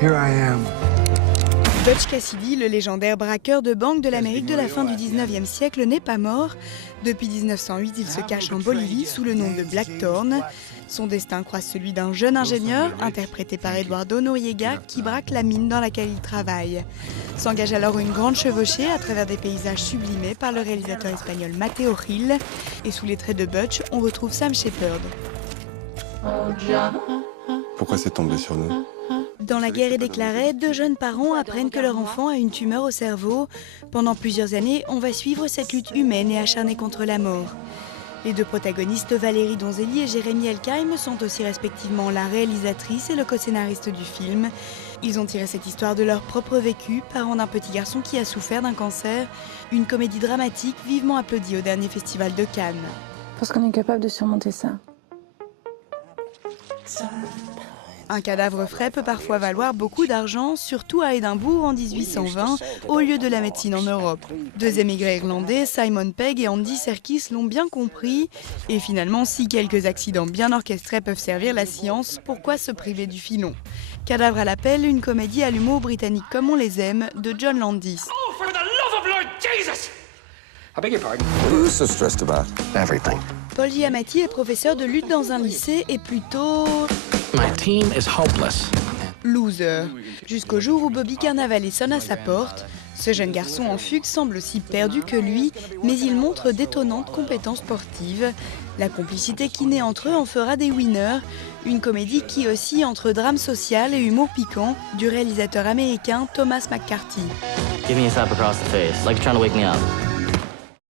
Here I am. Butch Cassidy, le légendaire braqueur de banque de l'Amérique de la fin du 19e siècle, n'est pas mort. Depuis 1908, il se cache en Bolivie sous le nom de Blackthorn. Son destin croise celui d'un jeune ingénieur, interprété par Eduardo Noriega, qui braque la mine dans laquelle il travaille. S'engage alors une grande chevauchée à travers des paysages sublimés par le réalisateur espagnol Mateo Gil. Et sous les traits de Butch, on retrouve Sam Shepard. Pourquoi c'est tombé sur nous? Dans La guerre est déclarée, deux jeunes parents apprennent que leur enfant a une tumeur au cerveau. Pendant plusieurs années, on va suivre cette lutte humaine et acharnée contre la mort. Les deux protagonistes, Valérie Donzelli et Jérémy Elkheim, sont aussi respectivement la réalisatrice et le co-scénariste du film. Ils ont tiré cette histoire de leur propre vécu, parents d'un petit garçon qui a souffert d'un cancer. Une comédie dramatique vivement applaudie au dernier festival de Cannes. Je pense qu'on est capable de surmonter ça. Un cadavre frais peut parfois valoir beaucoup d'argent, surtout à Édimbourg en 1820, au lieu de la médecine en Europe. Deux émigrés irlandais, Simon Pegg et Andy Serkis, l'ont bien compris. Et finalement, si quelques accidents bien orchestrés peuvent servir la science, pourquoi se priver du filon? Cadavre à l'appel, une comédie à l'humour britannique comme on les aime, de John Landis. Oh, for the love of Lord Jesus! I beg your pardon? What are you so stressed about? Everything. Paul Giamatti est professeur de lutte dans un lycée et plutôt... My team is hopeless. loser. Jusqu'au jour où Bobby Cannavale sonne à sa porte. Ce jeune garçon en fugue semble aussi perdu que lui, mais il montre d'étonnantes compétences sportives. La complicité qui naît entre eux en fera des winners. Une comédie qui oscille entre drame social et humour piquant du réalisateur américain Thomas McCarthy. Give me a slap across the face, like you're trying to wake me up.